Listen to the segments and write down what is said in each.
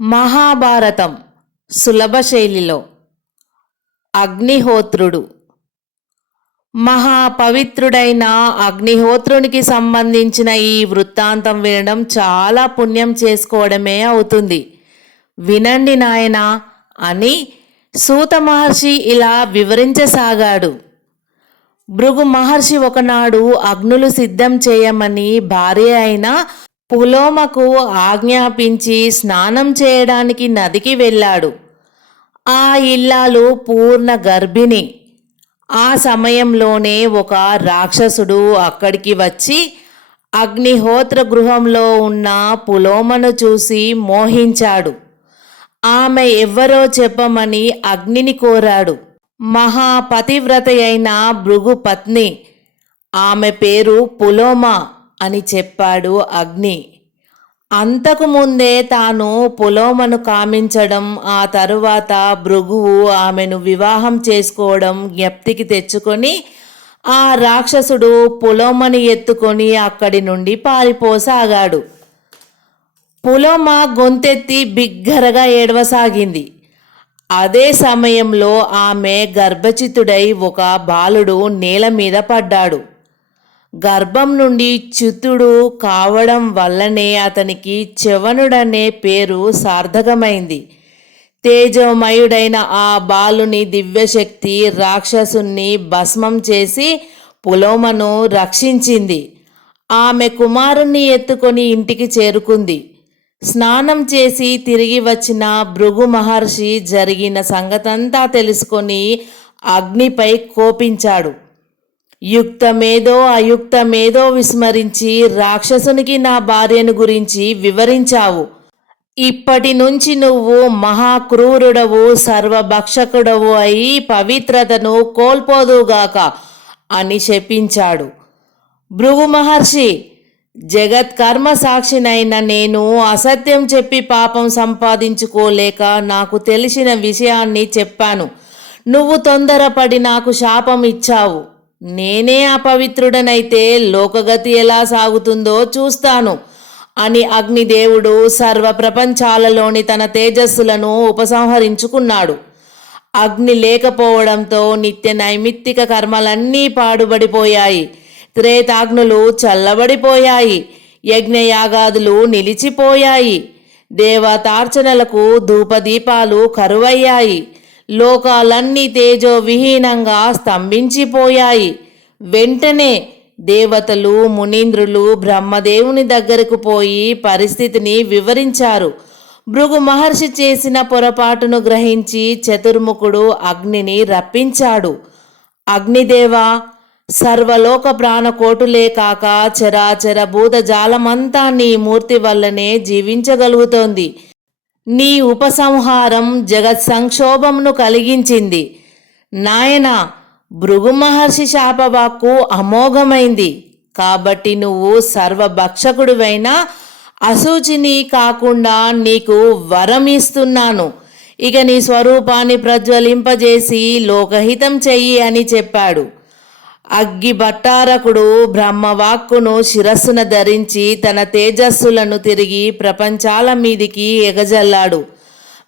మహాభారతం సులభ శైలిలో. అగ్నిహోత్రుడు. మహాపవిత్రుడైన అగ్నిహోత్రునికి సంబంధించిన ఈ వృత్తాంతం వినడం చాలా పుణ్యం చేసుకోవడమే అవుతుంది. వినండి నాయనా అని సూత మహర్షి ఇలా వివరించసాగాడు. భృగు మహర్షి ఒకనాడు అగ్నులు సిద్ధం చేయమని భార్య అయిన పులోమకు ఆజ్ఞాపించి స్నానం చేయడానికి నదికి వెళ్ళాడు. ఆ ఇల్లాలు పూర్ణ గర్భిణి. ఆ సమయంలోనే ఒక రాక్షసుడు అక్కడికి వచ్చి అగ్నిహోత్ర గృహంలో ఉన్న పులోమను చూసి మోహించాడు. ఆమె ఎవ్వరో చెప్పమని అగ్నిని కోరాడు. మహాపతివ్రత అయిన భృగు పత్ని ఆమె పేరు పులోమ. అని చెప్పాడు అగ్ని. అంతకు ముందే తాను పులోమను కామించడం ఆ తరువాత భృగువు ఆమెను వివాహం చేసుకోవడం జ్ఞప్తికి తెచ్చుకొని ఆ రాక్షసుడు పులోమని ఎత్తుకొని అక్కడి నుండి పారిపోసాగాడు. పులోమ గొంతెత్తి బిగ్గరగా ఏడవసాగింది. అదే సమయంలో ఆమె గర్భచితుడై ఒక బాలుడు నేల మీద పడ్డాడు. గర్భం నుండి చ్యుతుడు కావడం వల్లనే అతనికి చవనుడనే పేరు సార్థకమైంది. తేజోమయుడైన ఆ బాలుని దివ్యశక్తి రాక్షసుణ్ణి భస్మం చేసి పులోమను రక్షించింది. ఆమె కుమారుణ్ణి ఎత్తుకొని ఇంటికి చేరుకుంది. స్నానం చేసి తిరిగి వచ్చిన భృగు మహర్షి జరిగిన సంగతంతా తెలుసుకొని అగ్నిపై కోపించాడు. యుక్తమేదో అయుక్తమేదో విస్మరించి రాక్షసునికి నా భార్యను గురించి వివరించావు. ఇప్పటి నుంచి నువ్వు మహాక్రూరుడవు సర్వభక్షకుడవు అయి పవిత్రతను కోల్పోదుగాక అని శపించాడు భృగు మహర్షి జగత్ కర్మ సాక్షినైన నేను అసత్యం చెప్పి పాపం సంపాదించుకోలేక నాకు తెలిసిన విషయాన్ని చెప్పాను. నువ్వు తొందరపడి నాకు శాపం ఇచ్చావు. నేనే అపవిత్రుడనైతే లోకగతి ఎలా సాగుతుందో చూస్తాను. అని అగ్నిదేవుడు సర్వ ప్రపంచాలలోని తన తేజస్సులను ఉపసంహరించుకున్నాడు. అగ్ని లేకపోవడంతో నిత్య నైమిత్తిక కర్మలన్నీ పాడుబడిపోయాయి. త్రేతాగ్నులు చల్లబడిపోయాయి. యజ్ఞయాగాదులు నిలిచిపోయాయి. దేవతార్చనలకు ధూపదీపాలు కరువయ్యాయి. లోకాలన్నీ తేజో విహీనంగా స్తంభించిపోయాయి. వెంటనే దేవతలు మునీంద్రులు బ్రహ్మదేవుని దగ్గరకు పోయి పరిస్థితిని వివరించారు. భృగు మహర్షి చేసిన పొరపాటును గ్రహించి చతుర్ముఖుడు అగ్నిని రప్పించాడు. అగ్నిదేవా సర్వలోక ప్రాణకోటులే కాక చరాచర భూతజాలమంతా నీ మూర్తి వల్లనే జీవించగలుగుతోంది. నీ ఉపసంహారం జగత్ సంక్షోభంను కలిగించింది. నాయన భృగు మహర్షి శాపవాక్కు అమోఘమైంది. కాబట్టి నువ్వు సర్వభక్షకుడివైన అశుచిని కాకుండా నీకు వరం ఇస్తున్నాను ఇక నీ స్వరూపాన్ని ప్రజ్వలింపజేసి లోకహితం చెయ్యి అని చెప్పాడు. అగ్గి భట్టారకుడు బ్రహ్మవాక్కును శిరస్సున ధరించి తన తేజస్సులను తిరిగి ప్రపంచాల మీదికి ఎగజల్లాడు.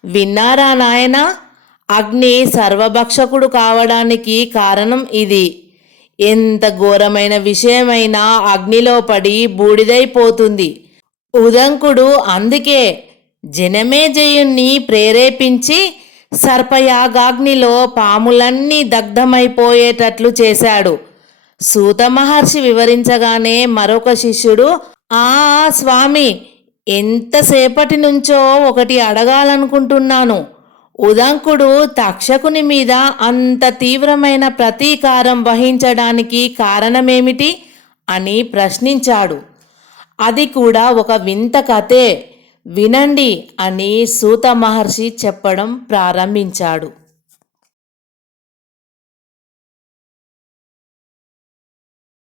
విన్నారా నాయన? అగ్ని సర్వభక్షకుడు కావడానికి కారణం ఇది. ఎంత ఘోరమైన విషయమైనా అగ్నిలో పడి బూడిదైపోతుంది. ఉదంకుడు అందుకే జనమేజయుణ్ణి ప్రేరేపించి సర్పయాగాగ్నిలో పాములన్నీ దగ్ధమైపోయేటట్లు చేశాడు. సూత మహర్షి వివరించగానే మరొక శిష్యుడు ఆ స్వామి ఎంతసేపటి నుంచో ఒకటి అడగాలనుకుంటున్నాను. ఉదంకుడు తక్షకుని మీద అంత తీవ్రమైన ప్రతీకారం వహించడానికి కారణమేమిటి? అని ప్రశ్నించాడు. అది కూడా ఒక వింత కథే. వినండి అని సూత మహర్షి చెప్పడం ప్రారంభించాడు.